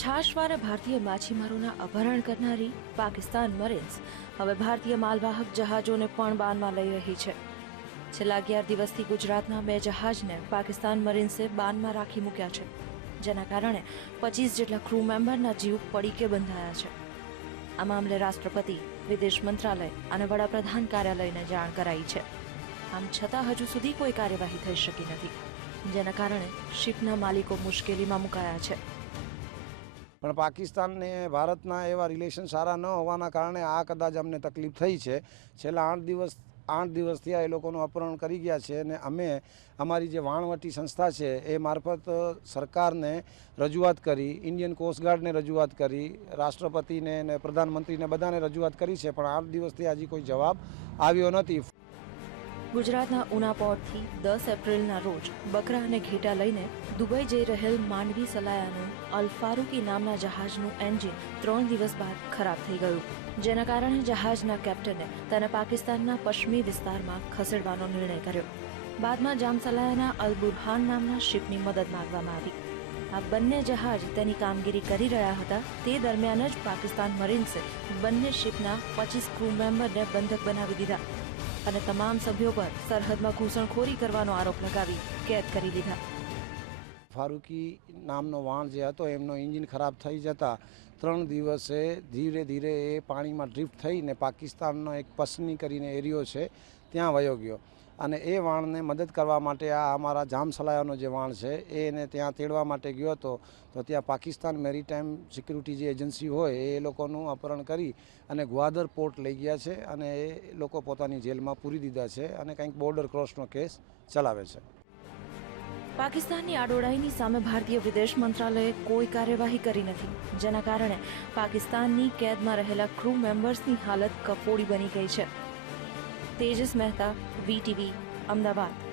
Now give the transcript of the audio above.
છાશવારે ભારતીય માછીમારોના અપહરણ કરનારી પાકિસ્તાન મરીન્સ હવે ભારતીય માલવાહક જહાજોને પણ બાનમાં લઈ રહી છે. છેલ્લા અગિયાર દિવસથી ગુજરાતના બે જહાજને પાકિસ્તાન મરીન્સે બાનમાં રાખી મૂક્યા છે, જેના કારણે પચીસ જેટલા ક્રૂ મેમ્બરના જીવ પડીકે બંધાયા છે. આ મામલે રાષ્ટ્રપતિ, વિદેશ મંત્રાલય અને વડાપ્રધાન કાર્યાલયને જાણ કરાઈ છે. આમ છતાં હજુ સુધી કોઈ કાર્યવાહી થઈ શકી નથી, જેના કારણે શિપના માલિકો મુશ્કેલીમાં મુકાયા છે. પણ પાકિસ્તાનને ભારતના એવા રિલેશન સારા ન હોવાના કારણે આ કદાચ અમને તકલીફ થઈ છે. છેલ્લા આઠ દિવસ, આઠ દિવસથી આ એ લોકોનું અપહરણ કરી ગયા છે અને અમે અમારી જે વાણવટી સંસ્થા છે એ મારફત સરકારને રજૂઆત કરી ઇન્ડિયન કોસ્ટગાર્ડને રજૂઆત કરી, રાષ્ટ્રપતિને અને પ્રધાનમંત્રીને બધાને રજૂઆત કરી છે, પણ આઠ દિવસથી હજી કોઈ જવાબ આવ્યો નથી. ગુજરાતના ઉના પોર્ટથી દસ એપ્રિલના રોજ બકરા અને ઘેટા લઈને દુબઈ જઈ રહેલ માંડવી સલાયાનું અલ ફારૂકી નામના જહાજનું એન્જિન ત્રણ દિવસ બાદ ખરાબ થઈ ગયું. જેના કારણે જહાજના કેપ્ટને તેને પાકિસ્તાનના પશ્ચિમી વિસ્તારમાં ખસેડવાનો નિર્ણય કર્યો. બાદમાં જામસલાયાના અલ બુરહાન નામના શિપની મદદ માંગવામાં આવી. આ બંને જહાજ તેની કામગીરી કરી રહ્યા હતા. તે દરમિયાન જ પાકિસ્તાન મરીન્સે બંને શિપના પચીસ ક્રૂ મેમ્બરને બંધક બનાવી દીધા. અને તમામ સભ્યો પર સરહદમાં ઘૂસણખોરી કરવાનો આરોપ લગાવી કેદ કરી લીધા. ફારૂકી નામનો વાણ જે હતો, એમનો એન્જિન ખરાબ થઈ જતાં ત્રણ દિવસે ધીરે ધીરે એ પાણીમાં ડ્રિફ્ટ થઈને પાકિસ્તાનનો એક પસની કરીને એરિયો છે, ત્યાં વયો ગયો. અને એ વાણને મદદ કરવા માટે આ અમારા જામસલાયાનો જે વાણ છે, એ એને ત્યાં તેડવા માટે ગયો હતો. તો ત્યાં પાકિસ્તાન મેરીટાઈમ સિક્યુરિટી જે એજન્સી હોય, એ લોકોનું અપહરણ કરી અને ગ્વાદર પોર્ટ લઈ ગયા છે અને એ લોકો પોતાની જેલમાં પૂરી દીધા છે અને કંઈક બોર્ડર ક્રોસનો કેસ ચલાવે છે. પાકિસ્તાનની આડોડાઈની સામે ભારતીય વિદેશ મંત્રાલયે કોઈ કાર્યવાહી કરી નથી. જેના કારણે પાકિસ્તાનની કેદમાં રહેલા ક્રૂ મેમ્બર્સની હાલત કફોડી બની ગઈ છે. તેજસ મહેતા વીટીવી અમદાવાદ